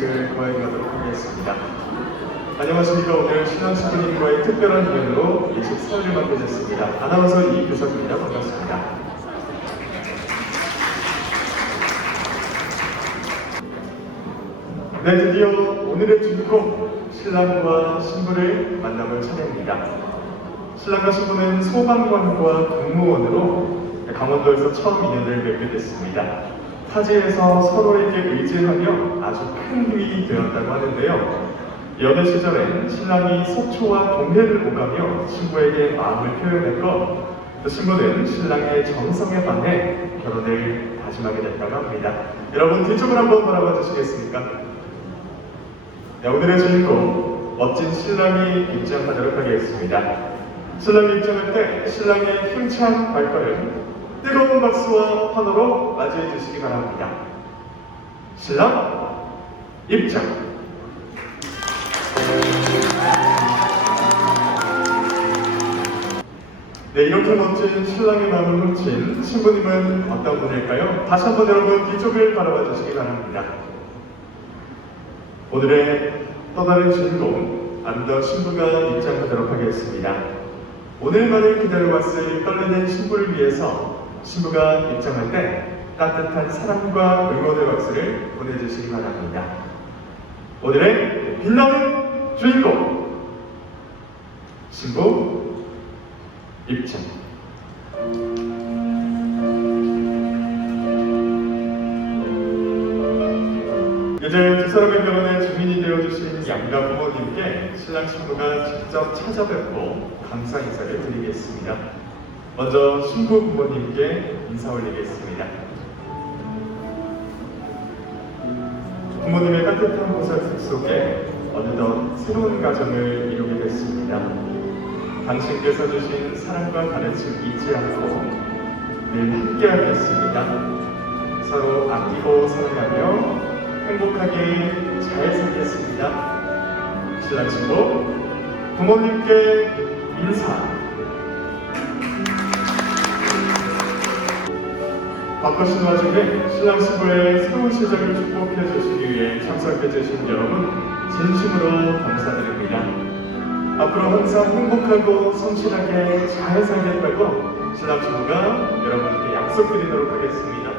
소식을 거행하도록 하겠습니다. 안녕하십니까. 오늘 신랑 신부님과의 특별한 인연으로 예식 사회를 맡게 됐습니다. 아나운서 이규석입니다. 반갑습니다. 네, 드디어 오늘의 주인공 신랑과 신부를 만나볼 차례입니다. 신랑과 신부는 소방관과 공무원으로 강원도에서 처음 인연을 맺게 됐습니다. 타지에서 서로에게 의지하며 아주 큰 힘이 되었다고 하는데요. 연애 시절엔 신랑이 속초와 동해를 오가며 신부에게 마음을 표현했고 또 신부는 신랑의 정성에 반해 결혼을 다짐하게 됐다고 합니다. 여러분 뒤쪽을 한번 바라봐 주시겠습니까? 네, 오늘의 주인공 멋진 신랑이 입장하도록 하겠습니다. 신랑이 입장할 때 신랑의 힘찬 발걸음 뜨거운 박수와 환호로 맞이해 주시기 바랍니다. 신랑 입장. 네, 이렇게 멋진 신랑의 마음을 훔친 신부님은 어떤 분일까요? 다시 한번 여러분 뒤쪽을 바라봐 주시기 바랍니다. 오늘의 또 다른 주인공 아름다운 신부가 입장하도록 하겠습니다. 오늘만을 기다려왔을 떨리는 신부를 위해서 신부가 입장할 때 따뜻한 사랑과 응원의 박수를 보내주시기 바랍니다. 오늘의 빛나는 주인공 신부 입장. 이제 두 사람의 결혼에 주민이 되어주신 양가 부모님께 신랑 신부가 직접 찾아뵙고 감사 인사를 드리겠습니다. 먼저 신부 부모님께 인사 올리겠습니다. 부모님의 따뜻한 모습 속에 어느덧 새로운 가정을 이루게 됐습니다. 당신께서 주신 사랑과 가르침 잊지 않고 늘 함께하겠습니다. 서로 아끼고 사랑하며 행복하게 잘 살겠습니다. 신랑 신부 부모님께 인사. 바쁘신 와중에 신랑 신부의 새로운 시작을 축복해 주시기 위해 참석해 주신 여러분 진심으로 감사드립니다. 앞으로 항상 행복하고 성실하게 잘 살겠다고 신랑 신부가 여러분께 약속드리도록 하겠습니다.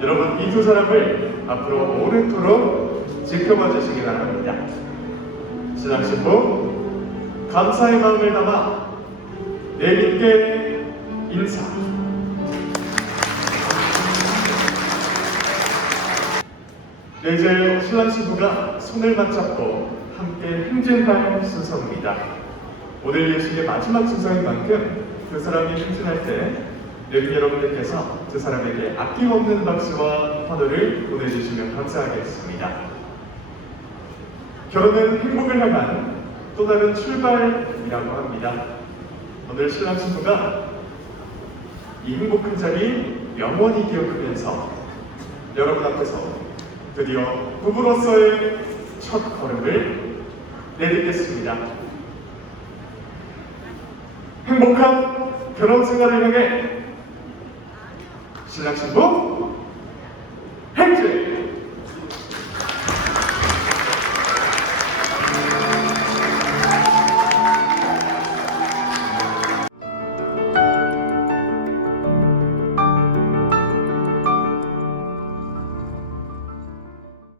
여러분 이 두 사람을 앞으로 오래도록 지켜봐 주시기 바랍니다. 신랑 신부 감사의 마음을 담아 내님께 인사. 네, 이제 신랑 신부가 손을 맞잡고 함께 행진할 순서입니다. 오늘 예식의 마지막 순서인 만큼 그 사람이 행진할 때 여기 여러분들께서 그 사람에게 아낌없는 박수와 환호를 보내주시면 감사하겠습니다. 결혼은 행복을 향한 또 다른 출발이라고 합니다. 오늘 신랑 신부가 이 행복한 자리 영원히 기억하면서 여러분 앞에서 드디어 부부로서의 첫 걸음을 내딛겠습니다. 행복한 결혼 생활을 향해 신랑 신부 행진!